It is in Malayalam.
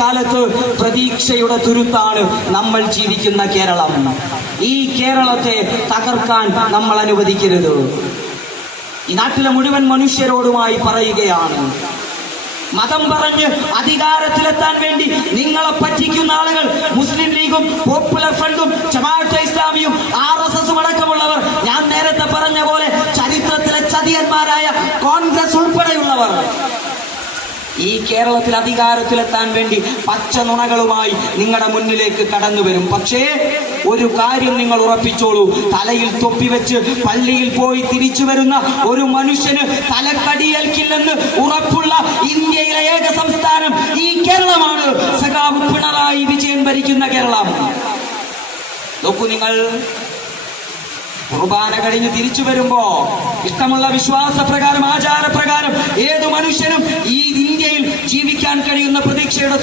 കാലത്ത് പ്രതീക്ഷയുടെ തുരുത്താണ് നമ്മൾ ജീവിക്കുന്ന കേരളം. ഈ കേരളത്തെ തകർക്കാൻ നമ്മൾ അനുവദിക്കരുത്. ഈ നാട്ടിലെ മുഴുവൻ മനുഷ്യരോടുമായി പറയുകയാണ്, മതം പറഞ്ഞ് അധികാരത്തിലെത്താൻ വേണ്ടി നിങ്ങളെ പറ്റിക്കുന്ന ആളുകൾ മുസ്ലിം ലീഗും പോപ്പുലർ ഫ്രണ്ടും ജമാഅത്തെ ഇസ്ലാമിയും RSS അടക്കമുള്ളവർ, ഞാൻ നേരത്തെ പറഞ്ഞ പോലെ ചരിത്രത്തിലെ ചതിയന്മാരായ കോൺഗ്രസ് ഉൾപ്പെടെയുള്ളവർ ഈ കേരളത്തിൽ അധികാരത്തിലെത്താൻ വേണ്ടി പച്ച നുണകളുമായി നിങ്ങളുടെ മുന്നിലേക്ക് കടന്നു വരും. പക്ഷേ ഒരു കാര്യം നിങ്ങൾ ഉറപ്പിച്ചോളൂ, തലയിൽ തൊപ്പി വെച്ച് പള്ളിയിൽ പോയി തിരിച്ചു വരുന്ന ഒരു മനുഷ്യന് തലക്കടിയേൽക്കില്ലെന്ന് ഉറപ്പുള്ള ഇന്ത്യയിലെ ഏക സംസ്ഥാനം ഈ കേരളമാണ്. സഖാവ് പിണറായി വിജയൻ ഭരിക്കുന്ന കേരളം. നോക്കൂ, നിങ്ങൾ കുർബാന കഴിഞ്ഞ് തിരിച്ചു വരുമ്പോ ഇഷ്ടമുള്ള വിശ്വാസപ്രകാരം ആചാരപ്രകാരം ഏതു മനുഷ്യനും ഈ ഇന്ത്യയിൽ ജീവിക്കാൻ കഴിയുന്ന പ്രതീക്ഷയുടെ